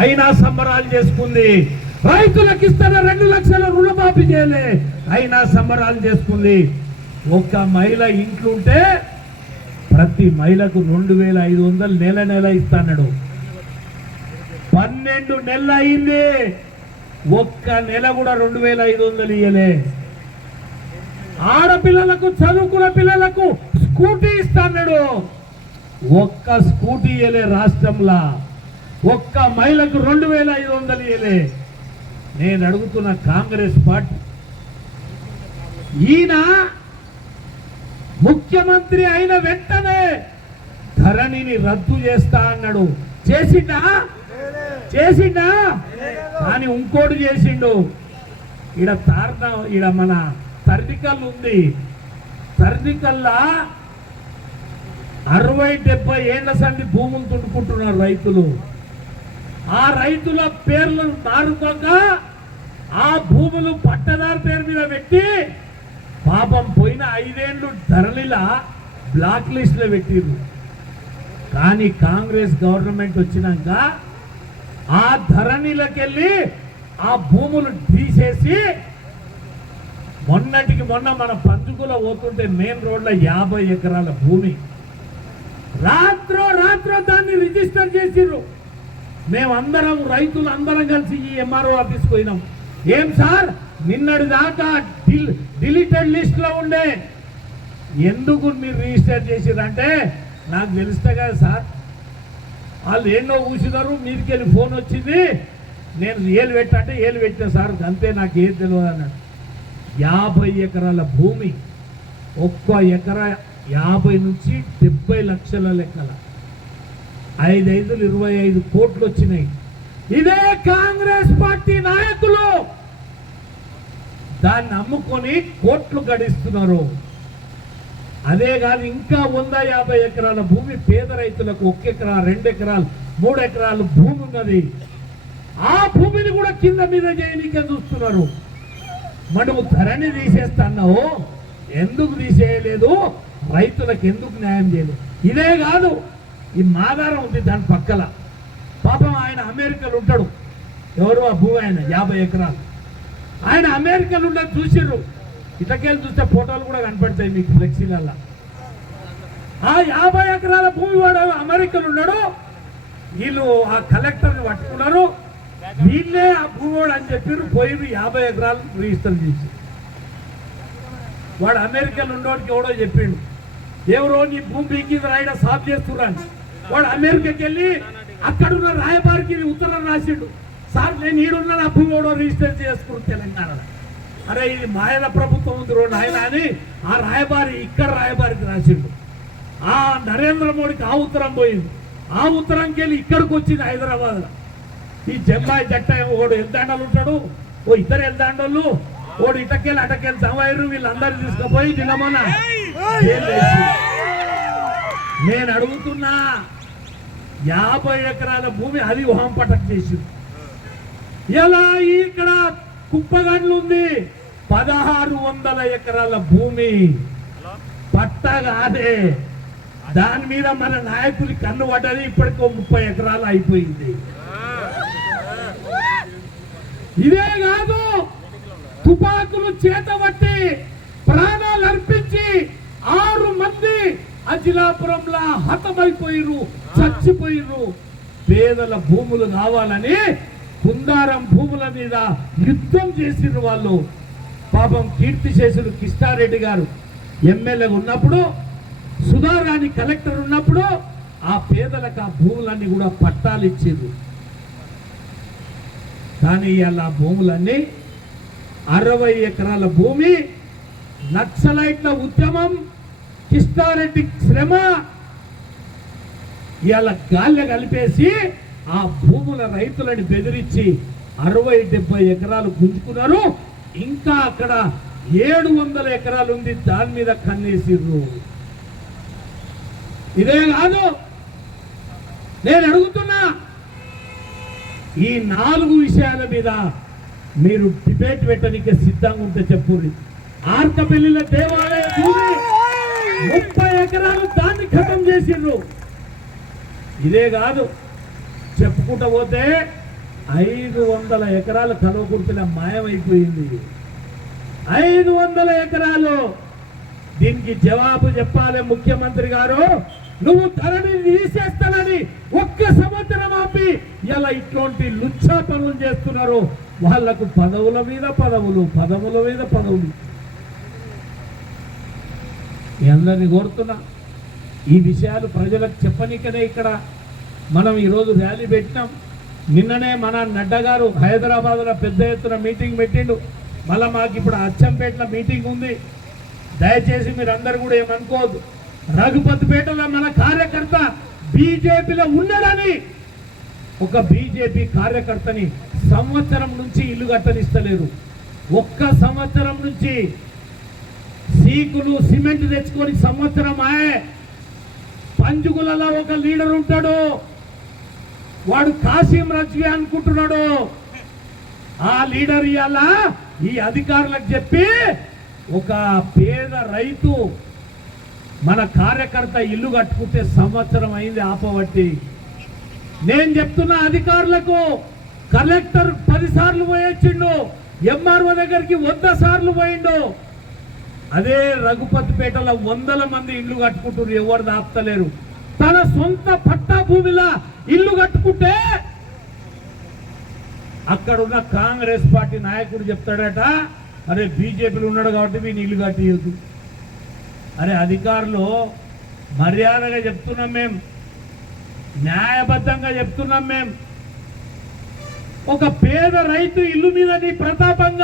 అయినా సంబరాలు చేసుకుంది. రైతులకు ఇస్తున్న 2 లక్షల రుణమాఫీ చేయలే, అయినా సంబరాలు చేసుకుంది. ఒక్క మహిళ ఇంట్లుంటే ప్రతి మహిళకు 2500 నెల నెల ఇస్తాడు. 12 నెలలు అయింది, ఒక్క నెల కూడా 2500 ఇయ్యలే. ఆడపిల్లలకు చదువుకున్న పిల్లలకు స్కూటీ ఇస్తాడు, ఒక్క స్కూటీ ఇయ్యలే. రాష్ట్రంలో ఒక్క మహిళకు 2500 ఇయ్యలే. నేను అడుగుతున్న కాంగ్రెస్ పార్టీ, ఈయన ముఖ్యమంత్రి అయిన వెంటనే ధరణిని రద్దు చేస్తా అన్నాడు. చేసిండా? కానీ ఇంకోటి చేసిండు. ఈడ మన తర్నికల్ ఉంది, తర్నికల్లా 60-70 ఏళ్ల సంది భూములు తుండుకుంటున్నారు రైతులు. ఆ రైతుల పేర్లు మారుతోగా ఆ భూములు పట్టదారు పేరు మీద పెట్టి పాపం పోయిన 5 ఏళ్ళు ధరలిలా బ్లాక్ లిస్ట్ లో పెట్టిరు. కానీ కాంగ్రెస్ గవర్నమెంట్ వచ్చినాక ఆ ధరణిలకెళ్ళి ఆ భూములు తీసేసి మొన్నటికి మొన్న మన పంచుకుల పోతుంటే మెయిన్ రోడ్ల 50 ఎకరాల భూమి రాత్రో దాన్ని రిజిస్టర్ చేసిర్రు. మేమందరం రైతులు అందరం కలిసి ఈ ఎంఆర్ఓ ఆఫీస్కి పోయినాం. ఏం సార్ నిన్నటి దాకా డిలీటెడ్ లిస్ట్ లో ఉండే, ఎందుకు మీరు రిజిస్టర్ చేసిరంటే నాకు తెలుస్తా కదా సార్, వాళ్ళు ఎన్నో కూర్చున్నారు, మీదికెళ్ళి ఫోన్ వచ్చింది, నేను ఏలు పెట్టంటే ఏలు పెట్టిన సార్, అంతే నాకు ఏం తెలియదు అన్నాడు. 50 ఎకరాల భూమి, ఒక్క ఎకరా 50 నుంచి 70 లక్షల లెక్కల, 5 25 కోట్లు వచ్చినాయి. ఇదే కాంగ్రెస్ పార్టీ నాయకులు దాన్ని అమ్ముకొని కోట్లు గడిస్తున్నారు. అదే కాదు, ఇంకా 150 ఎకరాల భూమి పేద రైతులకు 1 ఎకరా 2 ఎకరాలు 3 ఎకరాలు భూమి ఉన్నది. ఆ భూమిని కూడా కింద మీద చేయనికే చూస్తున్నారు. మనము ధరని తీసేస్తున్నావు, ఎందుకు తీసేయలేదు, రైతులకు ఎందుకు న్యాయం చేయలేదు. ఇదే కాదు, ఈ మాదారం ఉంది దాని పక్కల, పాపం ఆయన అమెరికాలో ఉంటాడు. ఎవరు ఆ భూమి ఆయన 50 ఎకరాలు, ఆయన అమెరికాలో ఉండదు చూసిర్రు. ఇటకెళ్ళి చూస్తే ఫోటోలు కూడా కనపడతాయి మీకు ఫ్లెక్సీలల్లా. ఆ 50 ఎకరాల భూమి వాడు అమెరికాలో ఉన్నాడు. వీళ్ళు ఆ కలెక్టర్ని పట్టుకున్నారు, వీళ్ళే ఆ భూమివాడు అని చెప్పారు. పోయి 50 ఎకరాలు రిజిస్టర్ చేసి వాడు అమెరికాలో ఉండేవాడికి ఎవడో చెప్పిండు, ఎవరో నీ భూమి పీకి రాయడం సాఫ్ చేస్తున్నాను. వాడు అమెరికాకి వెళ్ళి అక్కడున్న రాయబారికి ఉత్తరం రాసిండు, సార్ నేను ఈడున్న నా భూమి ఎవడో రిజిస్టర్ చేసుకున్నాను తెలంగాణలో. అరే ఇది మాయల ప్రభుత్వం ఉంది రో నాయన అని ఆ రాయబారి ఇక్కడ రాయబారికి రాసిండు. ఆ నరేంద్ర మోడీకి ఆ ఉత్తరం పోయింది, ఆ ఉత్తరంకి వెళ్ళి ఇక్కడికి వచ్చింది హైదరాబాద్లో. ఈ జమ్మాయి జట్ట ఓడు ఎల్దాండలు ఉంటాడు, ఓ ఇద్దరు ఎల్దాండోళ్ళు, ఓడు ఇటకెళ్ళి అటకెళ్ళి జమాయిరు, వీళ్ళందరూ తీసుకుపోయి నిన్నమన్నా. నేను అడుగుతున్నా, 50 ఎకరాల భూమి అది వాంపటకు చేసింది. ఇలా ఇక్కడ కుప్పగండ్లు ఉంది, 1600 ఎకరాల భూమి పట్టా కాదే, దాని మీద మన నాయకులు కన్ను పడ్డది. ఇప్పటికో 30 ఎకరాలు అయిపోయింది. ఇదే కాదు, తుపాకులు చేతబట్టి ప్రాణాలు అర్పించి 6 మంది అజిలాపురంలో హతమైపోయిరు, చచ్చిపోయిరు. పేదల భూములు కావాలని కుందారం భూముల మీద యుద్ధం చేసిరు వాళ్ళు. పాపం కీర్తిశేషులు కిష్టారెడ్డి గారు ఎమ్మెల్యేగా ఉన్నప్పుడు, సుధారాణి కలెక్టర్ ఉన్నప్పుడు ఆ పేదలకు ఆ భూములన్నీ కూడా పట్టాలు ఇచ్చిండ్రు. కానీ ఇవాళ ఆ భూములన్నీ 60 ఎకరాల భూమి నక్సలైట్ల ఉద్యమం, కిష్టారెడ్డి శ్రమ ఇవాళ గాలి కలిపేసి ఆ భూముల రైతులని బెదిరించి 60-70 ఎకరాలు గుంజుకున్నారు. ఇంకా అక్కడ 700 ఎకరాలు ఉంది, దాని మీద కన్నేసిర్రు. ఇదే కాదు, నేను అడుగుతున్నా, ఈ 4 విషయాల మీద మీరు డిబేట్ పెట్టడానికి సిద్ధంగా ఉంటే చెప్పుర్రి. ఆర్కపల్లిలో దేవాలయ భూమి 30 ఎకరాలు దాన్ని ఖతం చేసిండ్రు. ఇదే కాదు, చెప్పుకుంటూ పోతే 500 ఎకరాలు కలువకుర్తిలో మాయమైపోయింది. 500 ఎకరాలు. దీనికి జవాబు చెప్పాలి ముఖ్యమంత్రి గారు. నువ్వు ధరణి తీసేస్తానని ఒక్క సంవత్సరం ఆపి ఇలా ఇట్లాంటి లుచ్చా పనులు చేస్తున్నారు. వాళ్లకు పదవుల మీద పదవులు, పదవుల మీద పదవులు. మీ అందరినీ కోరుతున్నా, ఈ విషయాలు ప్రజలకు చెప్పనికనే ఇక్కడ మనం ఈరోజు ర్యాలీ పెట్టినాం. నిన్ననే మన నడ్డా గారు హైదరాబాద్లో పెద్ద ఎత్తున మీటింగ్ పెట్టిండు. మళ్ళీ మాకు ఇప్పుడు అచ్చంపేటలో మీటింగ్ ఉంది. దయచేసి మీరు అందరు కూడా ఏమనుకోవద్దు. రఘుపతిపేటలో మన కార్యకర్త బీజేపీలో ఉన్నాడని ఒక బీజేపీ కార్యకర్తని సంవత్సరం నుంచి ఇల్లు కట్టనిస్తలేరు. ఒక్క సంవత్సరం నుంచి సీకులు సిమెంట్ తెచ్చుకొని సంవత్సరం పంజుగులలో ఒక లీడర్ ఉంటాడు, వాడు కాసిం రజ్వీ అనుకుంటున్నాడు. ఆ లీడర్ ఇవాళ ఈ అధికారులకు చెప్పి ఒక పేద రైతు మన కార్యకర్త ఇల్లు కట్టుకుంటే సంవత్సరం అయింది ఆపబట్టి. నేను చెప్తున్నా అధికారులకు, కలెక్టర్ 10 సార్లు పోయొచ్చిండు, ఎంఆర్ఓ దగ్గరికి 100 సార్లు పోయిండు. అదే రఘుపతిపేటలో 100 మంది ఇల్లు కట్టుకుంటున్నారు, ఎవరు దాపుతలేరు. తన సొంత పట్టా భూమిలా ఇల్లు కట్టుకుంటే అక్కడున్న కాంగ్రెస్ పార్టీ నాయకుడు చెప్తాడట, అరే బీజేపీలో ఉన్నాడు కాబట్టి వీని ఇల్లు కట్టియద్దు. అరే అధికారులు మర్యాదగా చెప్తున్నాం, మేము న్యాయబద్ధంగా చెప్తున్నాం. మేము ఒక పేద రైతు ఇల్లు మీద నీ ప్రతాపంగా